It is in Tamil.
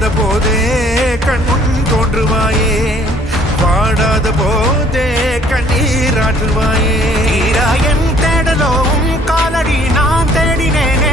வாடாத போதே கண்முன் தோன்றுவாயே, வாடாத போதே கண்ணீராற்றுவாயே. என் தேடலும் காலடி நான் தேடினேனே,